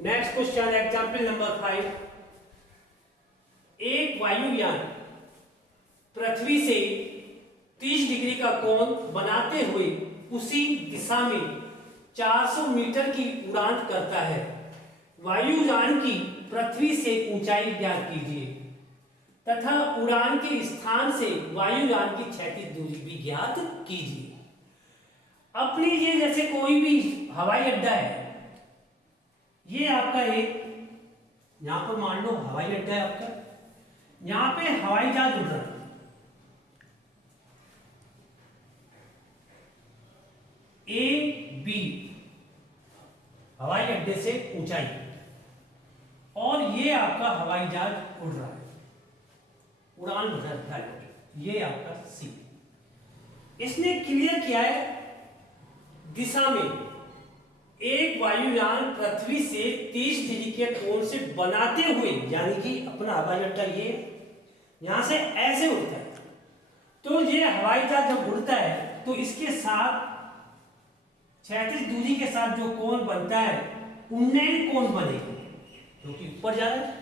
Next question example number 5। एक वायुयान पृथ्वी से 30 डिग्री का कोण बनाते हुए उसी दिशा में 400 मीटर की उड़ान करता है। वायुयान की पृथ्वी से ऊंचाई ज्ञात कीजिए तथा उड़ान के स्थान से वायुयान की क्षैतिज दूरी भी ज्ञात कीजिए। अपनी ये जैसे कोई भी हवाई अड्डा है, ये आपका एक यहां पर मान लो हवाई अड्डा है आपका, यहां पे हवाई जहाज उड़ रहा है। ए बी हवाई अड्डे से ऊंचाई, और ये आपका हवाई जहाज उड़ रहा है, उड़ान भर रहा है, ये आपका सी। इसने क्लियर किया है दिशा में एक वायुयान पृथ्वी से 30 डिग्री के कोण से बनाते हुए, यानी कि अपना हवाई अड्डा ये यहां से ऐसे उड़ता है। तो ये हवाई जहाज जब उड़ता है तो इसके साथ क्षैतिज दूरी के साथ जो कोण बनता है उन्नयन कोण बनेगा, क्योंकि ऊपर जा रहा है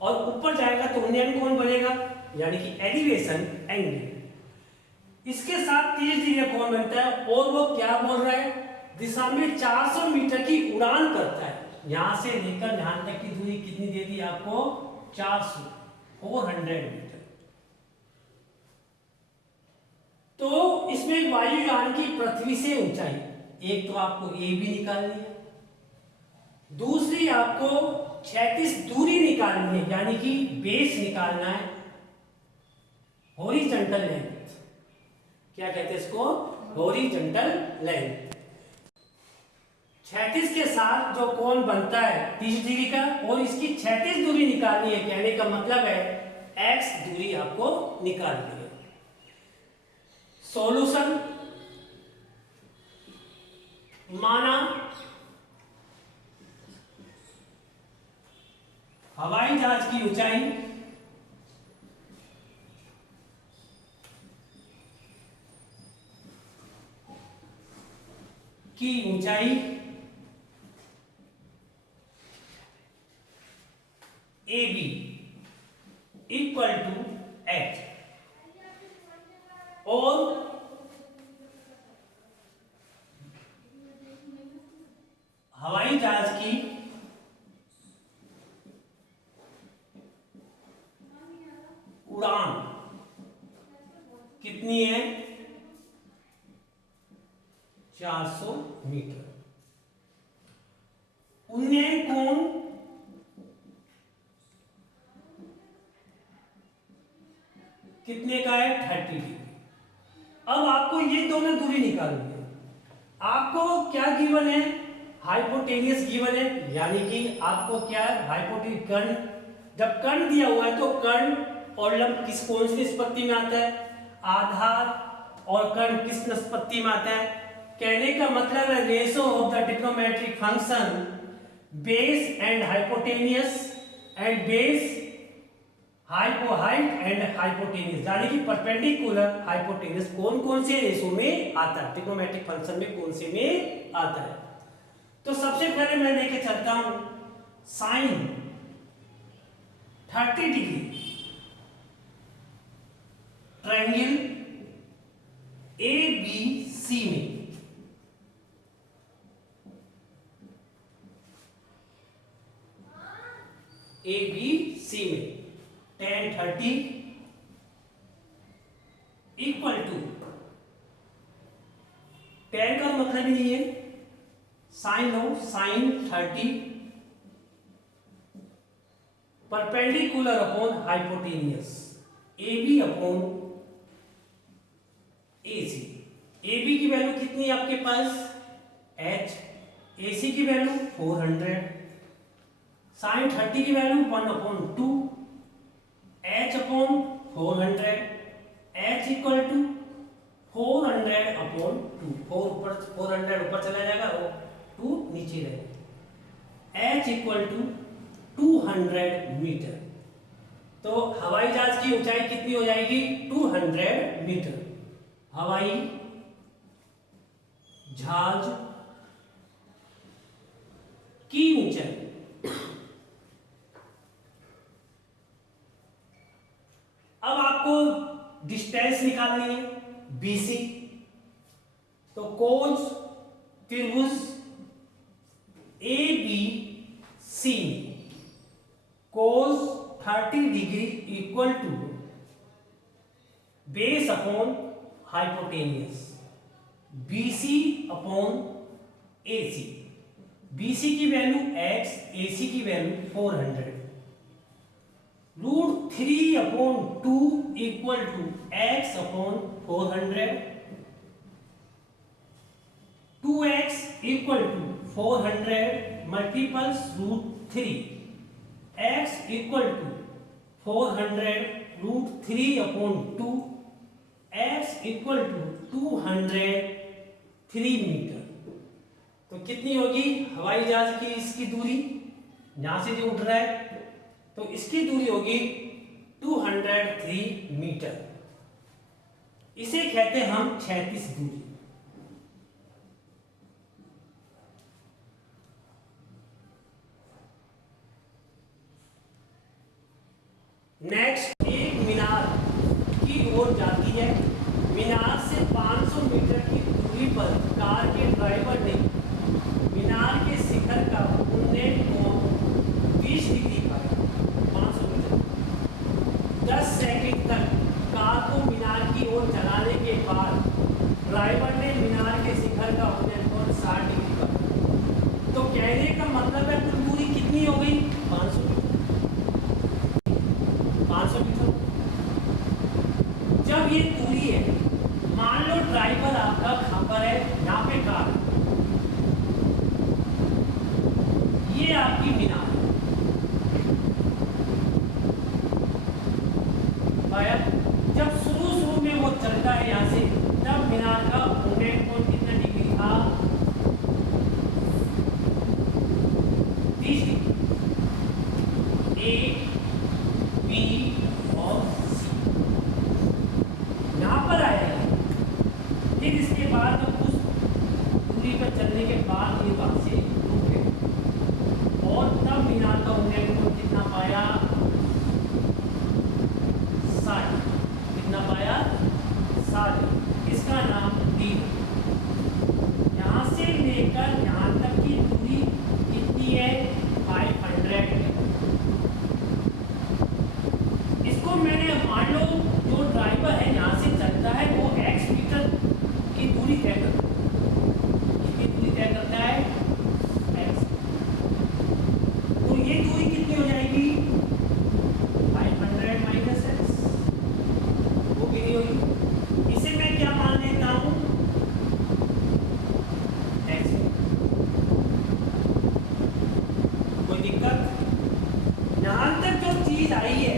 और ऊपर जाएगा तो उन्नयन कोण बनेगा, यानी कि एलिवेशन एंगल। इसके साथ 30 डिग्री कोण बनता है और वो क्या बोल रहा है, दिशा में 400 मीटर की उड़ान करता है। यहां से लेकर यहां तक की दूरी कितनी दे दी आपको, 400 मीटर। तो इसमें वायुयान की पृथ्वी से ऊंचाई, एक तो आपको ए बी निकालनी है, दूसरी आपको क्षैतिज दूरी निकालनी है, यानी कि बेस निकालना है, हॉरिजॉन्टल लेंथ। क्या कहते हैं इसको, हॉरिजॉन्टल लेंथ। क्षैतिज के साथ जो कोण बनता है 30 डिग्री का, और इसकी क्षैतिज दूरी निकालनी है, कहने का मतलब है एक्स दूरी आपको निकालनी है। सॉल्यूशन, माना हवाई जहाज की ऊंचाई A B equal to h, और हवाई जहाज की उड़ान कितनी है, 400 मीटर। उन्नयन कोण कितने का है, 30 डिग्री। अब आपको ये दोनों दूरी निकालनी है। आपको क्या गिवन है, हाइपोटेनियस गिवन है, यानी कि आपको क्या है, हाइपोटेनियस कर्ण। जब कर्ण दिया हुआ है तो कर्ण और लंब किस कौन सी निष्पत्ति में आता है, आधार और कर्ण किस निष्पत्ति में आता है। कहने का मतलब है ratio of the trigonometric function base and hypotenuse and base height and hypotenuse, यानी कि परपेंडिकुलर हाइपोटेनियस कौन कौन से रेशो में आता है, ट्रिग्नोमेट्रिक फंक्शन में कौन से में आता है। तो सबसे पहले मैं लेके चलता हूं sine 30 degree triangle A B C में, ए बी सी में tan 30 इक्वल टू, tan का मतलब ही नहीं है, साइन लो, sine 30 perpendicular upon hypotenuse A B upon A C. A B की वैल्यू कितनी है आपके पास, h, ए सी की वैल्यू 400, साइन 30 की value 1/2, h upon 400, h equal to 400/2, 400 ऊपर चला जाएगा और 2 नीचे रहेगा, h इक्वल टू 200 मीटर। तो हवाई जहाज की ऊंचाई कितनी हो जाएगी, 200 मीटर। हवाई जहाज की ऊंचाई निकालनी है BC, तो कोस त्रिभुज ABC cos 30 degree equal to base upon hypotenuse BC upon AC। BC की वैल्यू x, AC की value 400, √3 upon 2 equal to x upon 400, 2x equal to 400 multiples √3, x equal to 400 √3 upon 2, x equal to 203 metre. तो कितनी होगी हवाई जहाज की इसकी दूरी, यहां से जो उड़ रहा है, तो इसकी दूरी होगी 203 मीटर। इसे कहते हैं हम क्षैतिज दूरी। नेक्स्ट, एक मीनार की ओर जाती है। मीनार से 500 मीटर की दूरी पर कार के ड्राइवर ने मीनार के शिखर का उन्नयन कोण 20 डिग्री पाया। 500 मीटर 10 सेकंड तक कार को मीनार की ओर चलाने के बाद ड्राइवर ने मीनार के शिखर का उन्नयन कोण 60 डिग्री पाया। तो कहने का मतलब है कुल दूरी कितनी हो गई? 500 मीटर। 500 मीटर जब ये दूरी है, मान लो ड्राइवर आपका कहां पर है, यहाँ पे कार, ये आपकी मीनार है। जब शुरू में वो चलता है यहाँ से, तब मीनार का उन्नयन कोण कितना डिग्री था? 30 डिग्री। A, B और C यहाँ पर आएगा। फिर इसके बाद कुछ दूरी पर चलने के बाद ये वहां से रुके और तब मीनार का उन्नयन कोण कितना पाया? 60। कितना पाया? 60। इसका नाम D। यहाँ से लेकर यहाँ तक की दूरी कितनी है? 500। इसको मैंने मान लो जो ड्राइवर है यहाँ से चलता है वो x मीटर की दूरी तय करता है। कितनी दूरी तय करता है? x। तो ये दूरी कितनी हो जाएगी? 500 माइनस x। वो भी नहीं होगी। इसे मैं क्या मान लेता हूँ? x। कोई दिक्कत? यहाँ तक जो चीज आई है,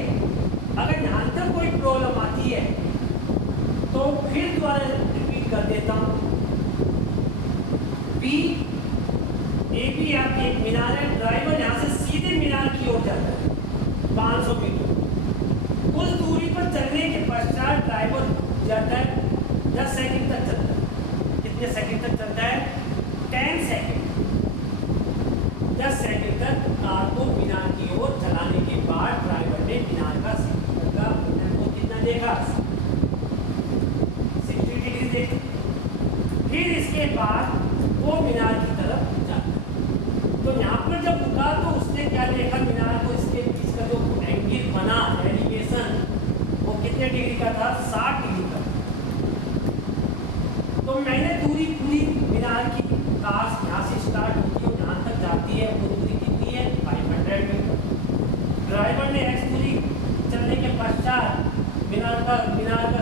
अगर यहाँ तक कोई प्रॉब्लम आती है तो फिर दोबारा रिपीट कर देता हूँ। बी ए बी आपकी एक मीनार है। ड्राइवर यहाँ से सीधे मीनार की ओर जाता है 500 मीटर। उस दूरी पर चलने के पश्चात ड्राइवर जाता है 10 सेकंड तक चलता है। कितने सेकंड तक चलता है? 10 सेकंड। 10 सेकंड तक कार को मीनार की ओर चलाने के बाद ड्राइवर ने मीनार का कितना देखा? 60 डिग्री देखा। फिर इसके बाद वो मीनार की तरफ जाता है। तो यहाँ पर जब रुका तो उसने क्या देखा? मीनार को इसके बीच का जो एंगल बना, एलिवेशन, वो कितने डिग्री का था? 60 डिग्री का। तो मैंने दूरी पूरी मीनार की कार यहाँ से स्टार्ट होती है, यहाँ तक जाती है, वो दूरी कितनी है? 500 मीटर। ड्राइवर ने x दूरी चलने के पश्चात मीनार का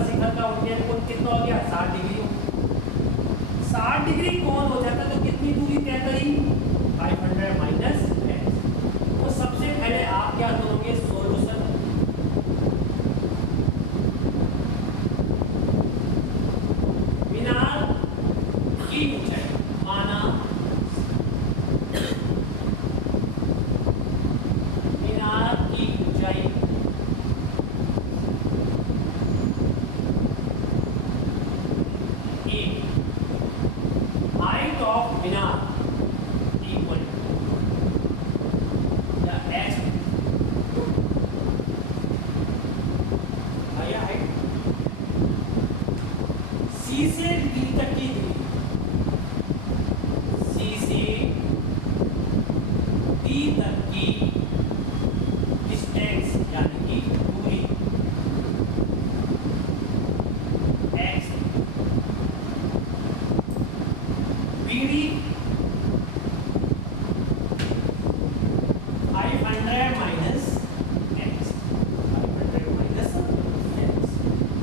शिखर का उन्नयन कोण कितना हो गया? 60 डिग्री। 60 डिग्री कोण हो जाता तो कितनी दूरी तय करी? 500 माइनस x। तो सबसे पहले आप क्या करोगे? सोल्यूशन बी तक की डिस्टेंस यानी कि दूरी x, BD 500 minus x, 500 minus x,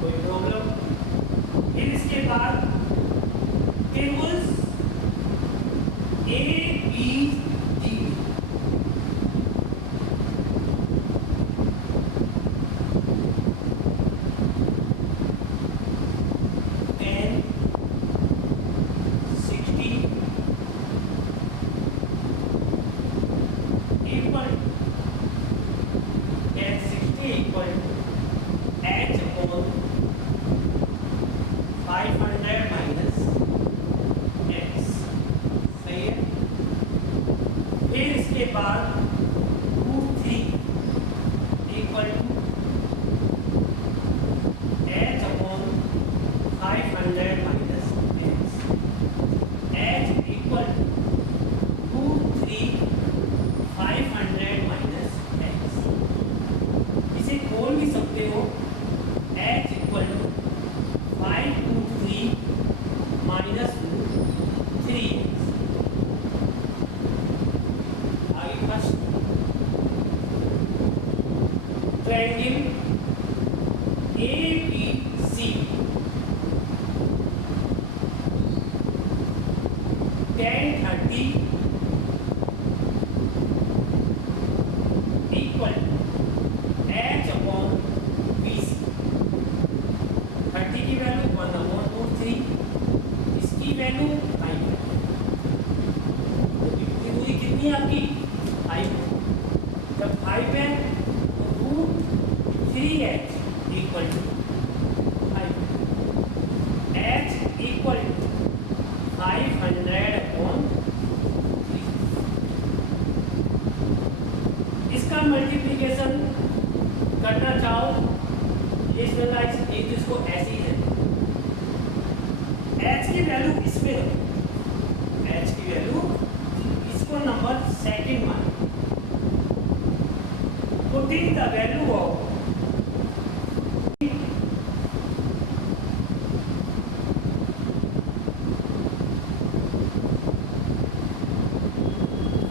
कोई प्रॉब्लम। फिर इसके बाद tables A B D, h upon 500 minus x, सही है। फिर इसके बाद √3 equal to h upon 500 minus x, h equal to √3 500 minus x। इसे खोल भी सकते हो, h equal to 5√3 minus √3x। आगे first triangle ABC tan 30 equal h upon BC। 30 की वैल्यू 1/√3, इसकी वैल्यू 5 है। तो दूरी कितनी है आपकी 5। जब 5 है तो √3h equal to 5, h equal to 500/3। इसका मल्टीप्लिकेशन करना चाहो ये एक तो इसको ऐसे ही है, h की वैल्यू इसमें रखो, h की वैल्यू इसको नंबर सेकंड मान, putting the value of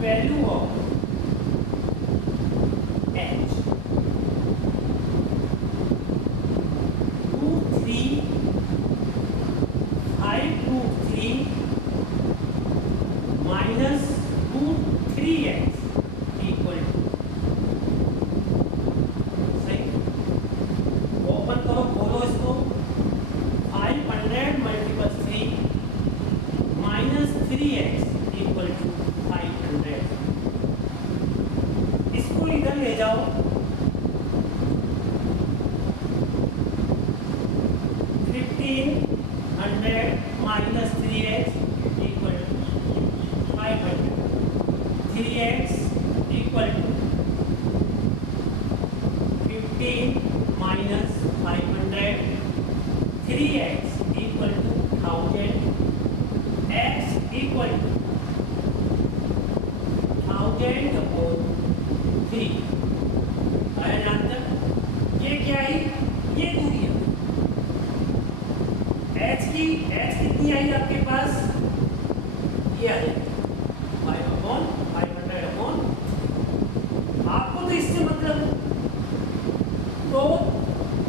value of h 2 3 5√3 minus √3x equal to, सही। ओपन करो, खोलो इसको, 500 multiple 3 minus 3x equal to 500। इसको इधर ले जाओ, 1500 minus 3x equal to 500, 3x equal to 15 minus 500, 3x equal to 1000, x equal to 1000 upon 3। आया ध्यान तक? ये क्या है? ये दूरी है। h कितनी आई आपके पास? ये आ जाएगी 5/500/। आपको तो इससे मतलब, तो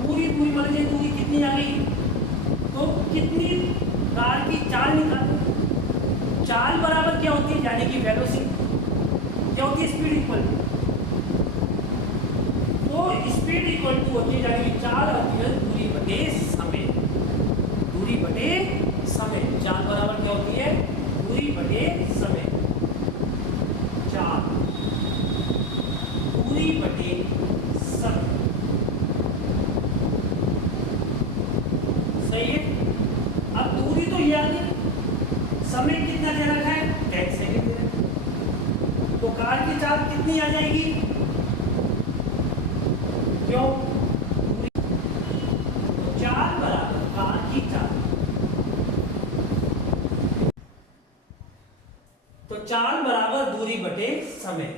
पूरी दूरी मान लीजिए, दूरी कितनी आ गई, तो कितनी कार की चाल निकाल। चाल बराबर क्या होती है, यानी कि वेलोसिटी क्या होती है, स्पीड इक्वल टू, तो स्पीड इक्वल टू होती है, यानी कि चाल होती है दूरी बटे समय, दूरी बटे समय। चाल बराबर क्या होती है, दूरी बटे समय। चाल दूरी बटे समय, सही है। अब दूरी तो ये आ गई, समय कितना दे रखा है, 10 सेकेंड दे रखा है, तो कार की चाल कितनी आ जाएगी, क्यों, तो चाल बराबर कार की चाल, तो चाल बराबर दूरी बटे समय।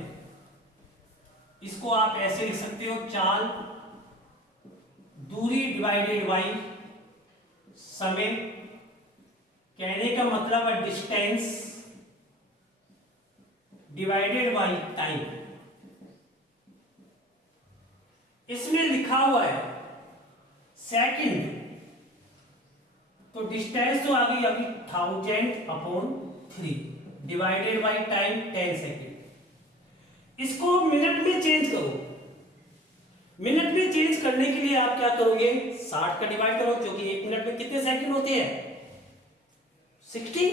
इसको आप ऐसे लिख सकते हो, चाल दूरी डिवाइडेड बाई समय। कहने का मतलब है डिस्टेंस डिवाइडेड बाई टाइम। इसमें लिखा हुआ है सेकंड, तो डिस्टेंस तो आ गई अभी 1000/3 डिवाइडेड बाई टाइम 10 सेकेंड। इसको मिनट में चेंज करो। मिनट में चेंज करने के लिए आप क्या करोगे, 60 का डिवाइड करो, क्योंकि 1 मिनट में कितने सेकंड होते हैं, 60,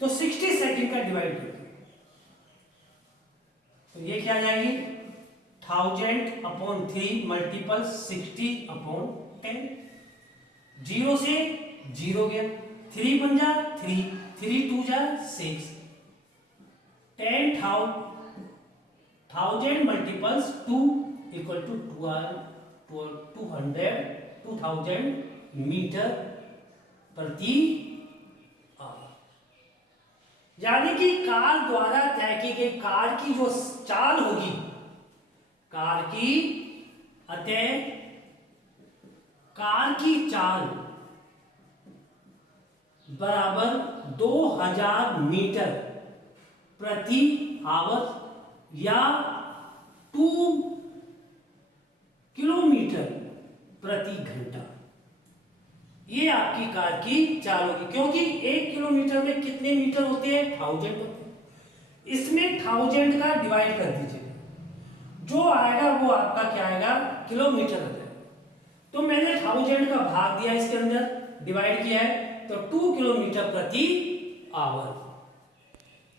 तो 60 सेकंड का डिवाइड करो, तो ये क्या आ जाएगी 1000/3 मल्टीपल 60/10। 0 से 0 गया, 3 बन जा 3, 3 2 जा 6, 10,000 मल्टीपल्स 2 इक्वल टू 2000 मीटर प्रति आवर। यानी कि कार द्वारा तय की गई कार की जो चाल होगी, कार की चाल बराबर 2000 मीटर प्रति आवर या 2 किलोमीटर प्रति घंटा। ये आपकी कार की चाल होगी, क्योंकि 1 किलोमीटर में कितने मीटर होते हैं, 1000 होते हैं। इसमें 1000 का डिवाइड कर दीजिए, जो आएगा वो आपका क्या आएगा, किलोमीटर आ जाएगा। तो मैंने 1000 का भाग दिया, इसके अंदर डिवाइड किया है, तो 2 किलोमीटर प्रति आवर।